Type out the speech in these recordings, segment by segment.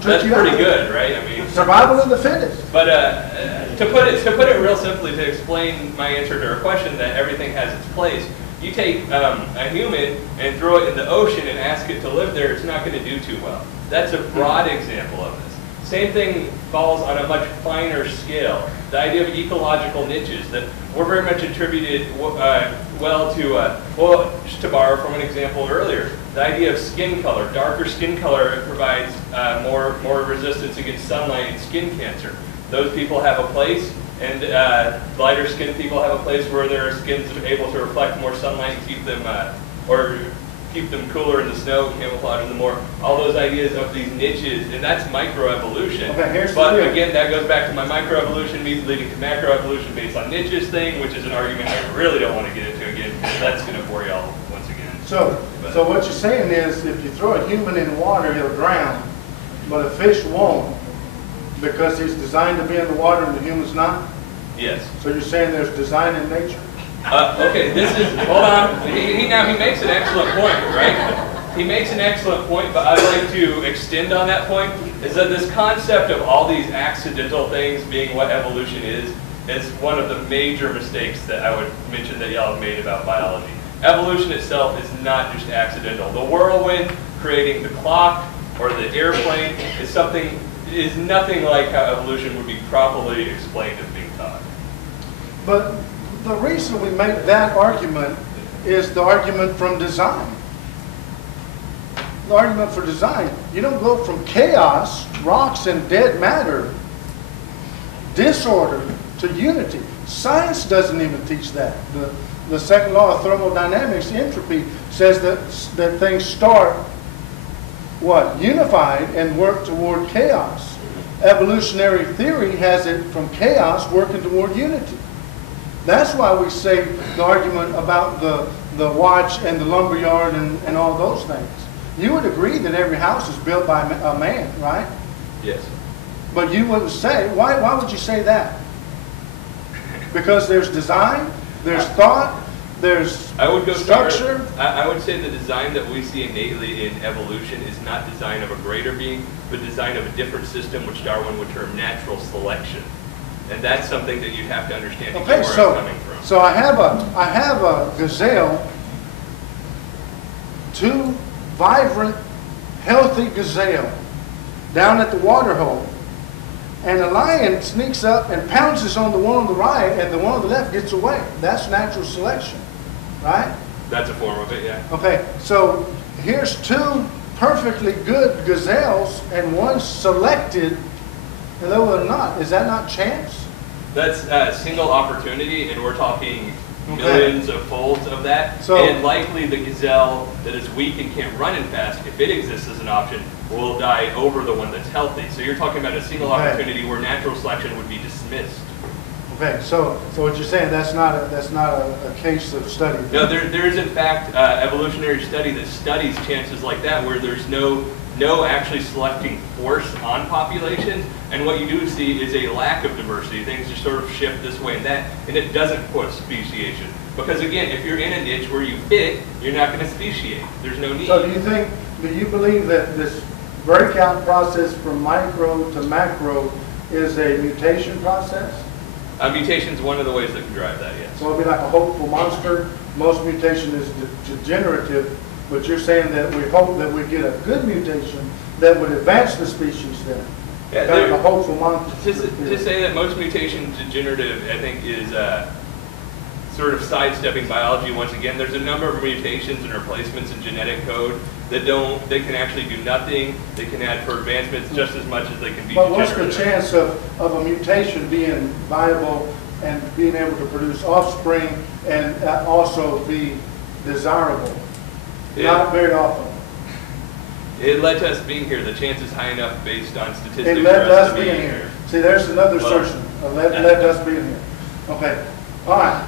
that's pretty good, right? I mean, survival of the fittest. But to put it real simply, to explain my answer to her question that everything has its place, you take a human and throw it in the ocean and ask it to live there, it's not going to do too well. That's a broad example of this. Same thing falls on a much finer scale. The idea of ecological niches that were very much attributed well to, just to borrow from an example earlier, the idea of skin color. Darker skin color provides more resistance against sunlight and skin cancer. Those people have a place, and lighter skinned people have a place where their skin's able to reflect more sunlight and keep them, keep them cooler in the snow, camouflage them more. All those ideas of these niches, and that's microevolution. Okay, but again, that goes back to my microevolution leading to macroevolution based on niches thing, which is an argument I really don't want to get into again, because that's going to bore y'all once again. So what you're saying is, if you throw a human in water, he'll drown, but a fish won't, because he's designed to be in the water and the human's not? Yes. So you're saying there's design in nature? Okay, this is, hold on. Now he makes an excellent point, right? He makes an excellent point, but I'd like to extend on that point, is that this concept of all these accidental things being what evolution is one of the major mistakes that I would mention that y'all have made about biology. Evolution itself is not just accidental. The whirlwind creating the clock or the airplane is nothing like how evolution would be properly explained and being taught. But the reason we make that argument is the argument from design. The argument for design. You don't go from chaos, rocks and dead matter, disorder, to unity. Science doesn't even teach that. The second law of thermodynamics, entropy, says that things start, what? Unified and work toward chaos. Evolutionary theory has it from chaos working toward unity. That's why we say the argument about the watch and the lumberyard and all those things. You would agree that every house is built by a man, right? Yes. But you wouldn't say, why would you say that? Because there's design, there's thought, there's structure. I would say the design that we see innately in evolution is not design of a greater being, but design of a different system, which Darwin would term natural selection. And that's something that you'd have to understand to get where I'm coming from. So I have a gazelle, two vibrant, healthy gazelle down at the water hole. And a lion sneaks up and pounces on the one on the right, and the one on the left gets away. That's natural selection, right? That's a form of it, yeah. Okay, so here's two perfectly good gazelles, and one selected, and the other not. Is that not chance? That's a single opportunity, and we're talking millions of folds of that. So, and likely the gazelle that is weak and can't run in fast, if it exists as an option, will die over the one that's healthy. So you're talking about a single opportunity where natural selection would be dismissed. Okay, so what you're saying, that's not a case of study. No, there is in fact evolutionary study that studies chances like that, where there's no actually selecting force on populations, and what you do see is a lack of diversity. Things just sort of shift this way and that, and it doesn't push speciation. Because again, if you're in a niche where you fit, you're not going to speciate. There's no need. So do you believe that this breakout process from micro to macro is a mutation process? Mutation is one of the ways that can drive that, yes. So it'll be like a hopeful monster. Most mutation is degenerative, but you're saying that we hope that we get a good mutation that would advance the species then. Yeah, kind of a hopeful monster. To say that most mutation degenerative, I think, is sort of sidestepping biology once again. There's a number of mutations and replacements in genetic code that they can actually do nothing. They can add for advancements just as much as they can be But what's degenerative. the chance of a mutation being viable and being able to produce offspring and also be desirable? Not very often. It led to us being here. The chance is high enough based on statistics. It led to us being here. See, there's another assertion. Led to us being here. Okay. All right.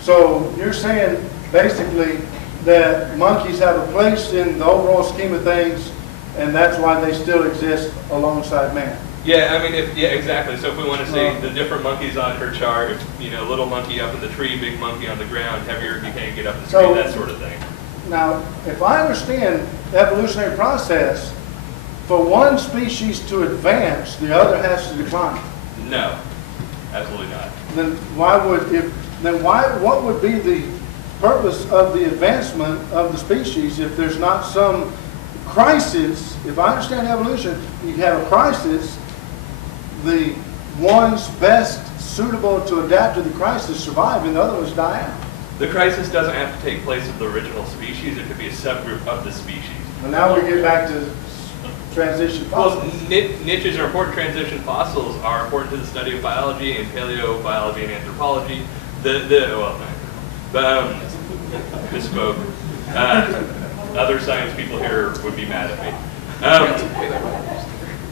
So you're saying basically that monkeys have a place in the overall scheme of things, and that's why they still exist alongside man. Yeah, I mean, exactly. So if we want to say the different monkeys on her chart, if, little monkey up in the tree, big monkey on the ground, heavier, you can't get up the tree, that sort of thing. Now, if I understand the evolutionary process, for one species to advance, the other has to decline. No, absolutely not. Then what would be the purpose of the advancement of the species if there's not some crisis? If I understand evolution, you have a crisis, the ones best suitable to adapt to the crisis survive and the other ones die out. The crisis doesn't have to take place of the original species. It could be a subgroup of the species. And now we get back to transition fossils. Well, niches are important. Transition fossils are important to the study of biology and paleobiology and anthropology. Misspoke. Other science people here would be mad at me.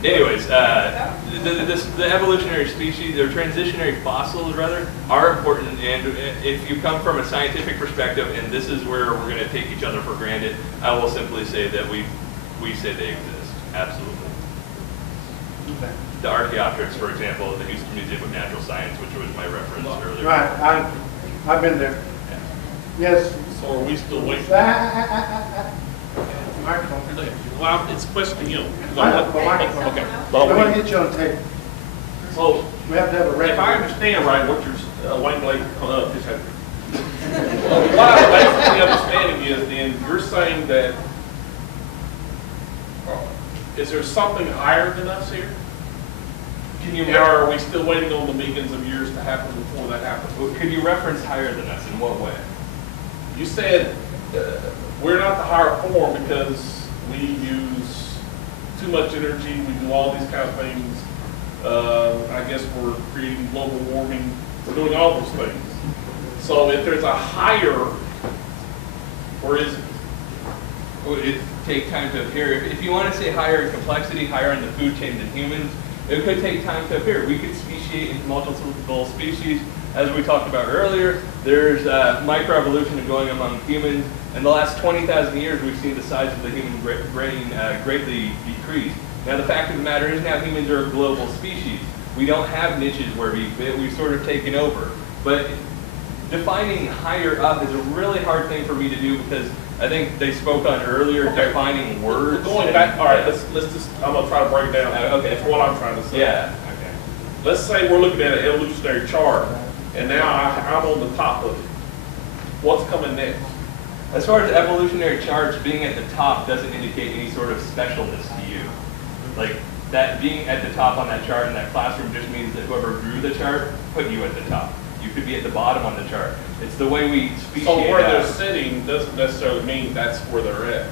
Anyways, the evolutionary species, or transitionary fossils rather, are important, and if you come from a scientific perspective, and this is where we're going to take each other for granted, I will simply say that we say they exist, absolutely. Okay. The Archaeopteryx, for example, at the Houston Museum of Natural Science, which was my reference earlier. Right, I've been there. Yeah. Yes. So are we still waiting? Microphone. Well, it's a question to you. Microphone. Okay. I want to get you on tape. So, We have to have a record. if I understand right, what you're, Wayne Blake, just had. What I'm basically understanding is then you're saying that, is there something higher than us here? Or are we still waiting on the millions of years to happen before that happens? Well, can you reference higher than us? In what way? You said we're not the higher form because we use too much energy, we do all these kind of things. I guess we're creating global warming, we're doing all those things. So if there's a higher, where is it? Well, it take time to appear. If you want to say higher in complexity, higher in the food chain than humans, it could take time to appear. We could speciate into multiple species. As we talked about earlier, there's microevolution going among humans. In the last 20,000 years, we've seen the size of the human brain greatly decrease. Now, the fact of the matter is now humans are a global species. We don't have niches where we've sort of taken over. But defining higher up is a really hard thing for me to do because I think they spoke on earlier defining words. We're going back, all right, let's just, I'm gonna try to break it down. Okay. That's what I'm trying to say. Yeah, okay. Let's say we're looking at an evolutionary chart, and now I'm on the top of it. What's coming next? As far as evolutionary charts, being at the top doesn't indicate any sort of specialness to you. Like, that being at the top on that chart in that classroom just means that whoever drew the chart put you at the top. You could be at the bottom on the chart. It's the way we speciate So where they're out. sitting doesn't necessarily mean that's where they're at.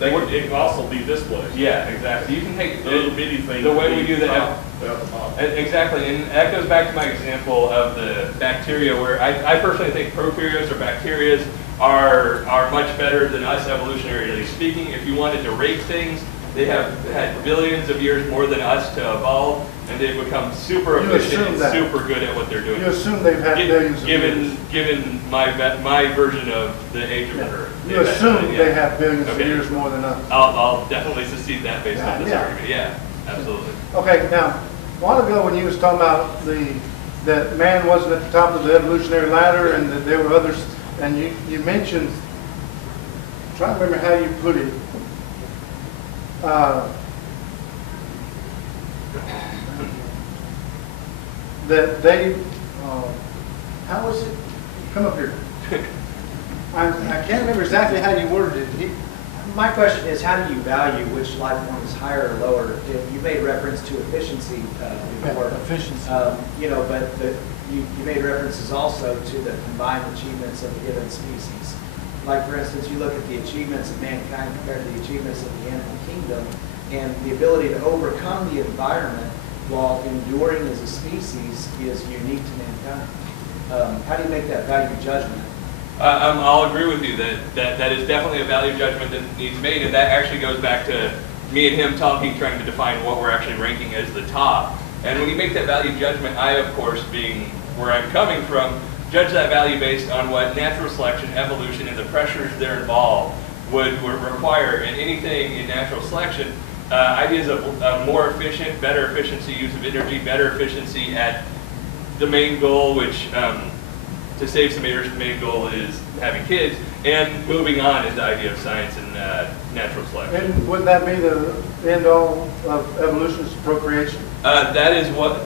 It can also be this way. Yeah, exactly. You can take The little bitty thing. the way we do that. Down the bottom. Exactly, and that goes back to my example of the bacteria, where I personally think prokaryotes or bacteria are much better than us evolutionarily speaking. If you wanted to rate things, they have had billions of years more than us to evolve, and they've become super efficient and super good at what they're doing. You assume they've had billions of years. Given my version of the age of the Earth. You assume Yeah. they have billions of Okay. years more than us. I'll definitely secede that based on this Yeah. argument. Yeah, absolutely. Okay, now, a while ago when you was talking about that man wasn't at the top of the evolutionary ladder and that there were others, and you mentioned, I'm trying to remember how you put it. That they, how was it? Come up here. I can't remember exactly how you worded it. My question is, how do you value which life form is higher or lower? You made reference to efficiency before. Efficiency. You made references also to the combined achievements of a given species. Like, for instance, you look at the achievements of mankind compared to the achievements of the animal kingdom, and the ability to overcome the environment while enduring as a species is unique to mankind. How do you make that value judgment? I'll agree with you that is definitely a value judgment that needs made, and that actually goes back to me and him talking, trying to define what we're actually ranking as the top. And when you make that value judgment, I, of course, being where I'm coming from, judge that value based on what natural selection, evolution, and the pressures there involved would require. And anything in natural selection, ideas of more efficient, better efficiency, use of energy, better efficiency at the main goal, which to save some errors, the main goal is having kids, and moving on is the idea of science and natural selection. And wouldn't that be the end all of evolution is procreation? That is what